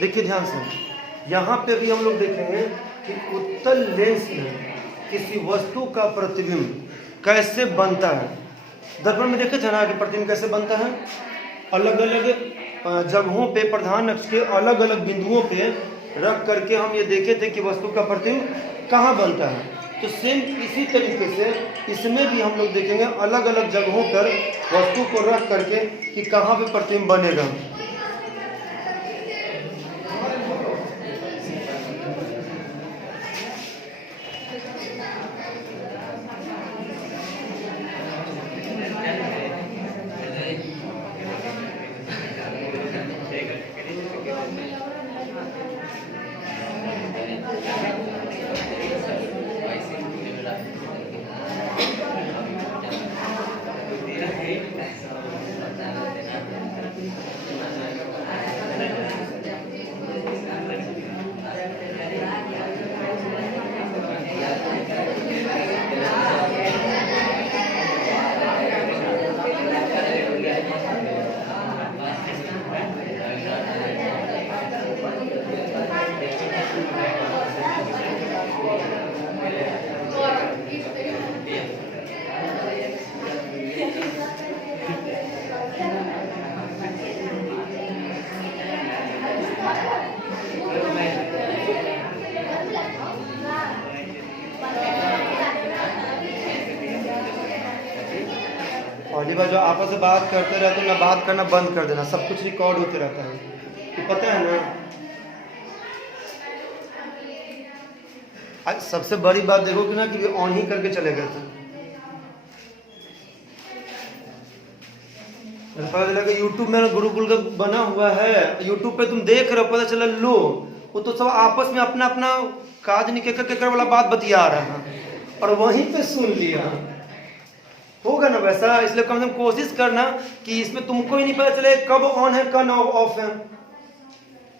देखिए ध्यान से, यहाँ पे भी हम लोग देखेंगे कि उत्तल लेंस में किसी वस्तु का प्रतिबिंब कैसे बनता है। दर्पण में देखे थे ना कि प्रतिबिंब कैसे बनता है, अलग अलग जगहों पे प्रधान अक्ष के अलग अलग बिंदुओं पे रख करके हम ये देखे थे कि वस्तु का प्रतिबिंब कहाँ बनता है। तो सेम इसी तरीके से इसमें भी हम लोग देखेंगे अलग अलग जगहों पर वस्तु को रख करके कि कहाँ पे प्रतिबिंब बनेगा। पहली बार जो आपस में बात करते रहते हो ना, बात करना बंद कर देना, सब कुछ रिकॉर्ड होते रहता है, तो पता है ना। आज सबसे बड़ी बात देखो कि ना कि ऑन ही करके चले गए थे। पता चला कि यूट्यूब में गुरुकुल का बना हुआ है, यूट्यूब पे तुम देख रहे हो, पता चला लो वो तो सब आपस में अपना अपना काज निकल वाला बात बतिया रहा है और वहीं पे सुन लिया। होगा ना वैसा, इसलिए कम से कम कोशिश करना कि इसमें तुमको ही नहीं पता चले कब ऑन है कब ऑफ है,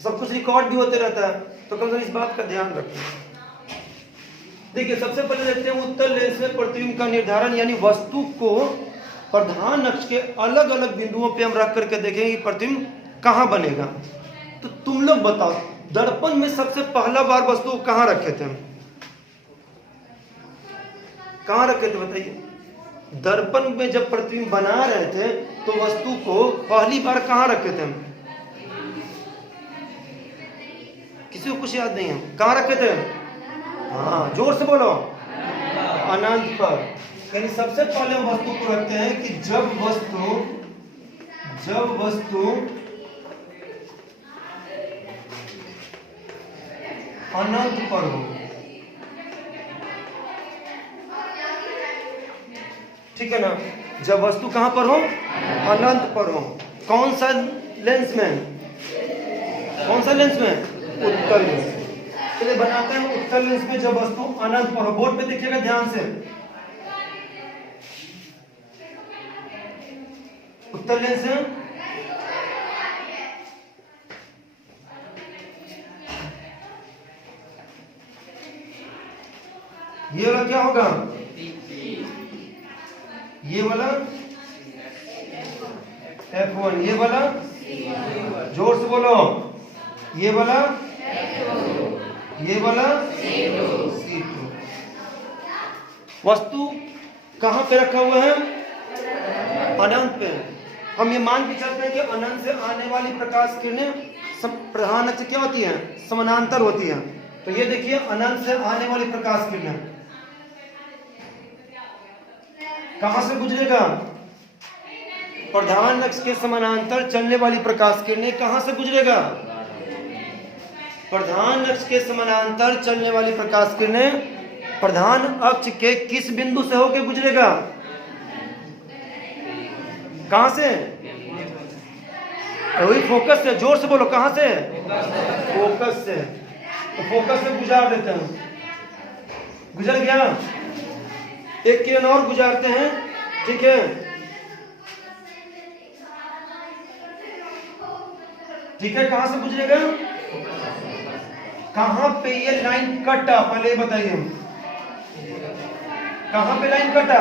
सब कुछ रिकॉर्ड भी होते रहता है, तो कम से कम इस बात का ध्यान रखें। देखिए सबसे पहले देखते हैं उत्तल लेंस में प्रतिबिंब का निर्धारण, यानी वस्तु को प्रधान अक्ष के अलग अलग बिंदुओं पे हम रख करके देखेंगे कि प्रतिबिंब कहाँ बनेगा। तो तुम लोग बताओ, दर्पण में सबसे पहला बार वस्तु कहाँ रखे थे, कहाँ रखे थे बताइए। दर्पण में जब प्रतिबिंब बना रहे थे तो वस्तु को पहली बार कहाँ रखे थे, किसी को कुछ याद नहीं है, कहाँ रखे थे? हाँ जोर से बोलो, अनंत पर। यानी सबसे पहले हम वस्तु को रखते हैं कि जब वस्तु अनंत पर हो, ठीक है ना। जब वस्तु कहां पर हो, अनंत पर हो। कौन सा लेंस में, कौन सा लेंस में? उत्तल लेंस। चलिए बनाते हैं उत्तल लेंस में जब वस्तु अनंत पर हो। बोर्ड पे देखिएगा ध्यान से, उत्तल लेंस है, ये वाला क्या होगा, ये वाला F1, ये वाला जोर से बोलो, ये वाला C2। वस्तु कहां पे रखा हुआ है, अनंत पे। हम ये मान के चलते हैं कि अनंत से आने वाली प्रकाश किरणें प्रधान अक्ष क्या होती हैं, समानांतर होती हैं। तो ये देखिए अनंत से आने वाली प्रकाश किरणें कहां से गुजरेगा, प्रधान अक्ष के समानांतर चलने वाली प्रकाश किरणें कहां से गुजरेगा, प्रधान अक्ष के समानांतर चलने वाली प्रकाश किरणें प्रधान अक्ष के किस बिंदु से होकर गुजरेगा, कहां से, वही फोकस से, जोर से बोलो, कहां से, फोकस से। तो फोकस से गुजार देते हैं, गुजर गया, एक किरण और गुजारते हैं, ठीक है, ठीक है। कहां से गुजरेगा, कहां पे ये लाइन कटा, पहले बताइए कहां पे लाइन कटा,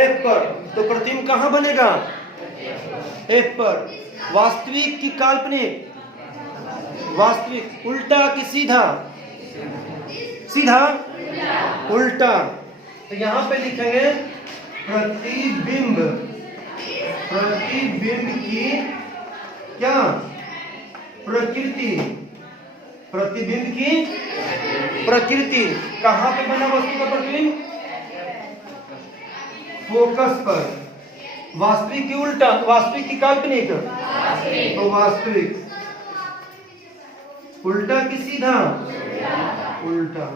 F पर। तो प्रतिबिंब कहां बनेगा, F पर। वास्तविक की काल्पनिक, वास्तविक उल्टा कि सीधा? सीधा उल्टा। तो यहां पे लिखेंगे प्रतिबिंब, प्रतिबिंब की क्या प्रकृति, प्रतिबिंब की प्रकृति। कहां पे बना वस्तु का प्रतिबिंब? फोकस पर। वास्तविक की उल्टा, वास्तविक की काल्पनिक? तो वास्तविक। उल्टा कि सीधा? उल्टा।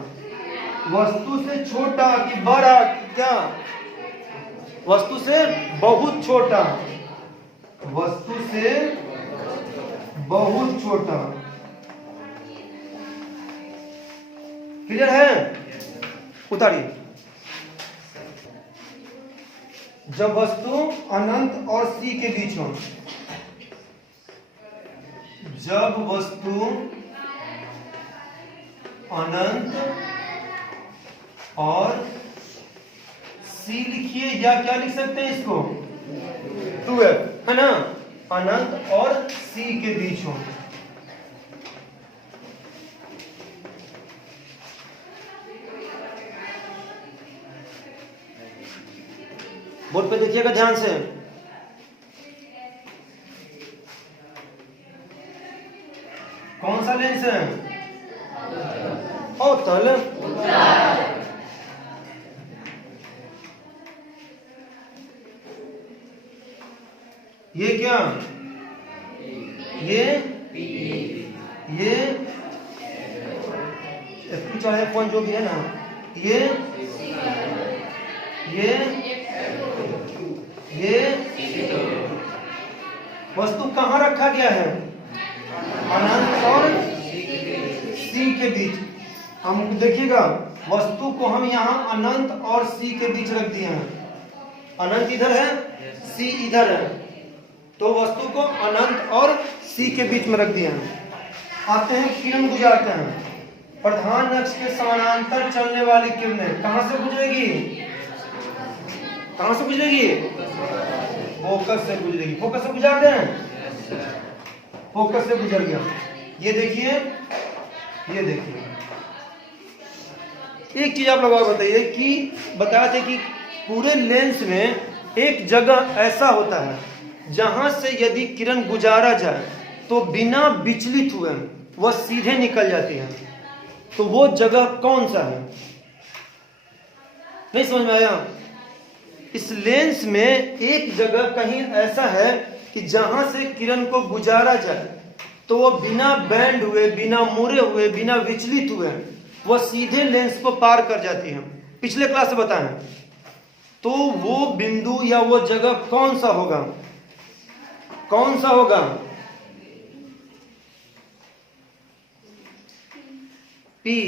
वस्तु से छोटा कि बड़ा कि क्या? वस्तु से बहुत छोटा, वस्तु से बहुत छोटा। क्लियर है? उतारिए। जब वस्तु अनंत और सी के बीच हो, जब वस्तु अनंत और सी लिखिए, या क्या लिख सकते हैं इसको? 2f, है ना? अनंत और सी के बीच हो। बोर्ड पे देखिएगा ध्यान से। कौन सा लेंस है? अवतल। ये क्या? ये F2 चाहे F1 जो भी है ना, ये वस्तु कहाँ रखा गया है? अनंत और सी के बीच। हम देखिएगा, वस्तु को हम यहाँ अनंत और सी के बीच रख दिए हैं। अनंत इधर है, सी इधर है, तो वस्तु को अनंत और सी के बीच में रख दिए हैं। आते हैं किरण गुजारते हैं। प्रधान अक्ष के समानांतर चलने वाली किरणें कहां से गुजरेगी? कहां से गुजरेगी? फोकस से गुजरेगी। फोकस से गुजारते हैं, फोकस से गुजर गया। ये देखिए, ये देखिए। एक चीज आप लोग और बताइए कि बताया थे कि पूरे लेंस में एक जगह ऐसा होता है जहां से यदि किरण गुजारा जाए तो बिना विचलित हुए वह सीधे निकल जाती है। तो वो जगह कौन सा है? नहीं समझ में आया? इस लेंस में एक जगह कहीं ऐसा है कि जहां से किरण को गुजारा जाए तो वो बिना बैंड हुए, बिना मुड़े हुए, बिना विचलित हुए वह सीधे लेंस को पार कर जाती है। पिछले क्लास से बताएं। तो वो बिंदु या वो जगह कौन सा होगा? कौन सा होगा? पी।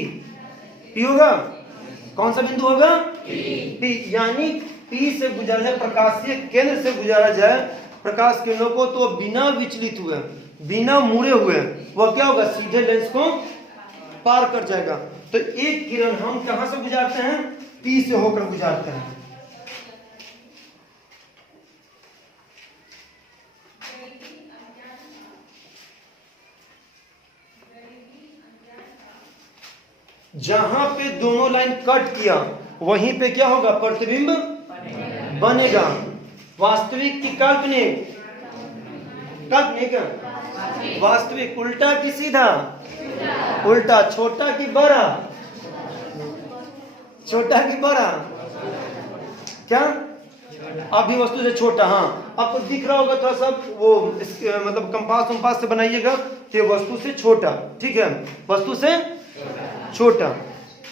पी होगा। कौन सा बिंदु होगा? पी। यानी पी से गुजरा जाए, प्रकाशीय केंद्र से गुजारा जाए प्रकाश किरणों को, तो बिना विचलित हुए, बिना मुड़े हुए वह क्या होगा? सीधे लेंस को पार कर जाएगा। तो एक किरण हम कहां से गुजारते हैं? पी से होकर गुजारते हैं। जहां पे दोनों लाइन कट किया वहीं पे क्या होगा? प्रतिबिंब बनेगा। वास्तविक की काल्पनिक? काल्पनिक। वास्तविक। उल्टा कि सीधा? उल्टा। छोटा कि बड़ा? छोटा कि बड़ा? क्या? अभी वस्तु से छोटा। हाँ, आपको दिख रहा होगा थोड़ा सा वो मतलब कंपास वंपास से बनाइएगा। तो ये वस्तु से छोटा, ठीक है? वस्तु से छोटा।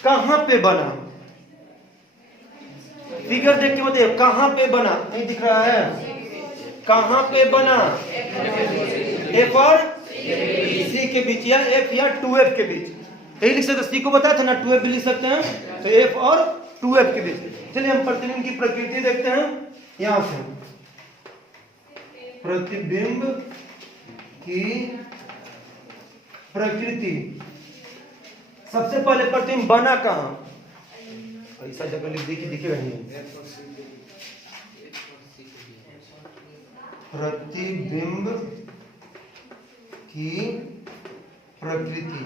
कहां पे बना? फिगर देख के बताइए, कहां पे बना? नहीं दिख रहा है? कहां पे बना? एफ और सी के बीच, या एफ या 2f के बीच। यही लिख सकते, सी को बताया था ना, 2f भी लिख सकते हैं। तो एफ और 2f के बीच। चलिए हम प्रतिबिंब की प्रकृति देखते हैं। यहां से प्रतिबिंब की प्रकृति। सबसे पहले प्रतिबिंब बना कहां? ऐसा जगह लिख देखिए, दिखेगा नहीं। प्रतिबिंब की प्रकृति।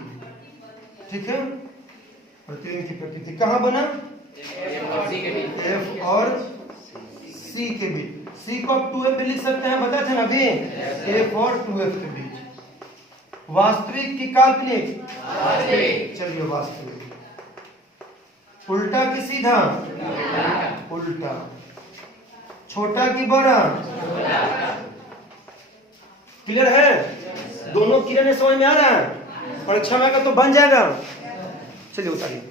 ठीक है, प्रतिबिंब की प्रकृति कहाँ बना? F और C के बीच। C को आप 2F भी लिख सकते हैं, बताए थे ना अभी, F और 2F के बीच। वास्तविक की काल्पनिक? चलिए वास्तविक। उल्टा की सीधा? उल्टा। छोटा की बड़ा? क्लियर है? दोनों किरण समझ में आ रहा है? परीक्षा में का तो बन जाएगा। चलिए उतारिए।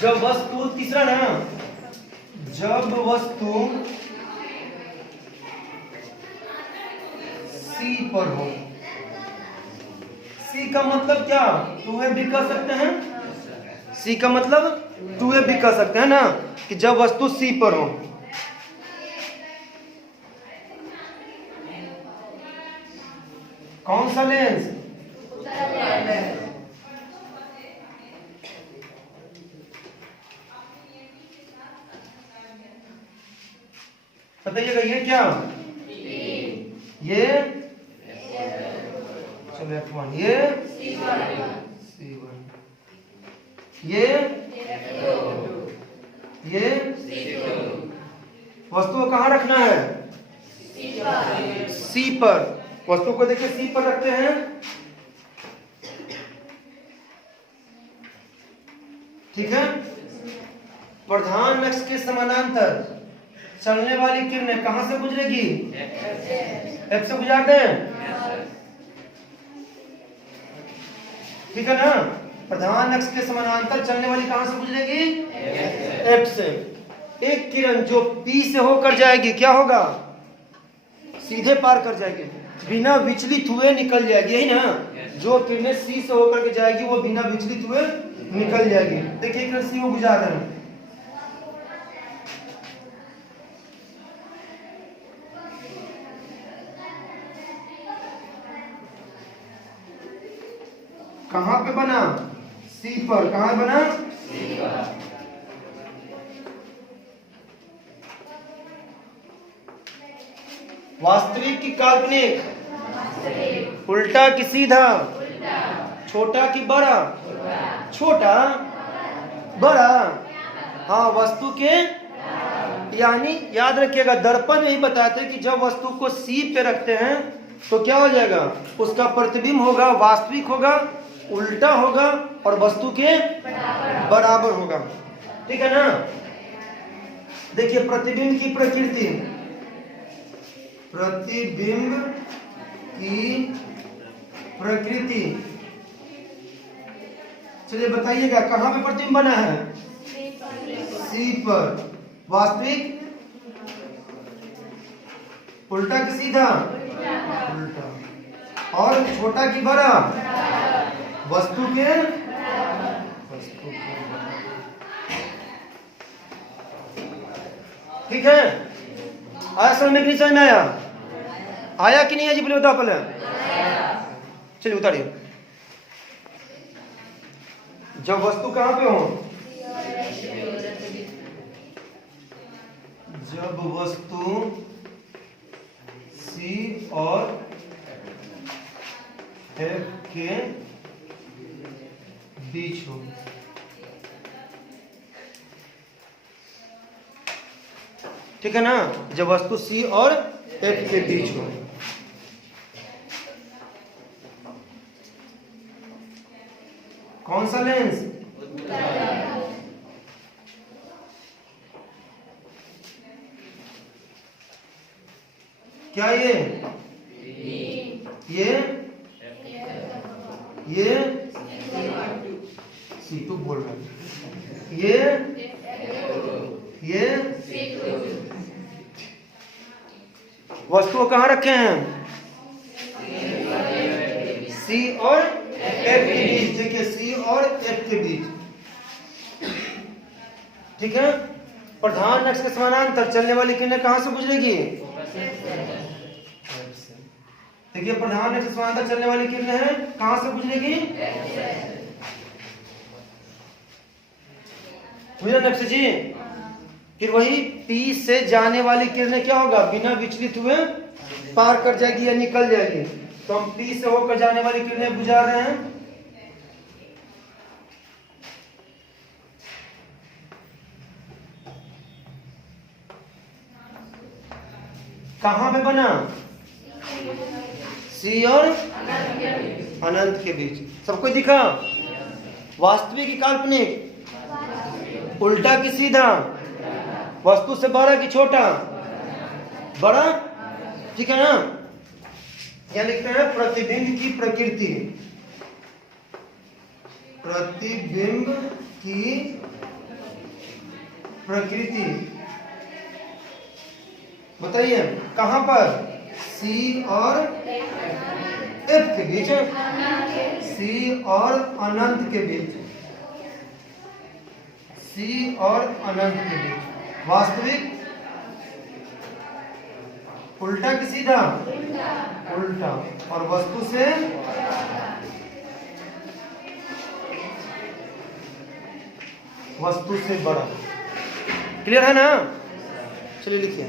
जब वस्तु, तीसरा ना, जब वस्तु C पर हो। C का मतलब क्या? 2F भी कह सकते हैं। C का मतलब 2F भी कह सकते हैं ना, कि जब वस्तु C पर हो। कौन सा लेंस? बताइएगा ये क्या? ये चलो F1, ये C1, ये वस्तु को कहाँ रखना है? C पर। वस्तु को देखिए C पर रखते हैं। ठीक है, प्रधान अक्ष के समानांतर चलने वाली किरणें कहां से गुजरेगी? F से गुजारते हैं। ठीक है ना, प्रधान अक्ष के समानांतर चलने वाली कहां से गुजरेगी? F से। एक किरण जो P से होकर जाएगी क्या होगा? सीधे पार कर जाएगी, बिना विचलित हुए निकल जाएगी, यही ना? जो किरणें C से होकर के जाएगी वो बिना विचलित हुए निकल जाएगी। देखिए किरण C को गुजार रहे हैं। कहां पे बना? C पर। कहां बना? C पर। वास्तविक की काल्पनिक? उल्टा की सीधा? छोटा की बड़ा? छोटा बड़ा। हाँ, वस्तु के, यानी याद रखिएगा दर्पण में ही बताते हैं कि जब वस्तु को C पे रखते हैं तो क्या हो जाएगा? उसका प्रतिबिंब होगा, वास्तविक होगा, उल्टा होगा और वस्तु के बराबर होगा। ठीक है ना? देखिए प्रतिबिंब की प्रकृति, प्रतिबिंब की प्रकृति। चलिए बताइएगा कहां पे प्रतिबिंब बना है? C पर। वास्तविक? उल्टा की सीधा? उल्टा। और छोटा की बड़ा? वस्तु के? वस्तु के। ठीक है, आया समझ में कि नहीं समझ में आया? आया कि नहीं है जी? बोले बताओ पहले। चलिए उतारिए। जब वस्तु कहां पे हो? जब वस्तु C और F के बीच हो। ठीक है ना, जब वस्तु C और F के बीच हो। कौन सा लेंस? क्या ये C2 बोल रहा है। ये वस्तु को कहाँ रखे हैं? C और F के बीच। देखिए C और F के बीच। ठीक है, प्रधान अक्ष के समानांतर चलने वाली किरणें कहां से गुजरेगी? देखिए प्रधान अक्ष के समानांतर चलने वाली किरणें हैं, कहां से गुजरेगी? बुझे नक्श जी? फिर वही P से जाने वाली किरणें क्या होगा? बिना विचलित हुए पार कर जाएगी या निकल जाएगी। तो हम P से होकर जाने वाली किरणें बुझा रहे हैं। कहां पे बना? C और अनंत के बीच। सबको दिखा? वास्तविक की काल्पनिक? उल्टा कि सीधा? वस्तु से बड़ा कि छोटा? बड़ा, ठीक है ना। क्या लिखते हैं? प्रतिबिंब की प्रकृति, प्रतिबिंब की प्रकृति बताइए कहां पर? C और F के बीच, C और अनंत के बीच, C और अनंत के बीच। वास्तविक उल्टा कि सीधा? उल्टा। और वस्तु से बड़ा। क्लियर है ना? चलिए लिखिए।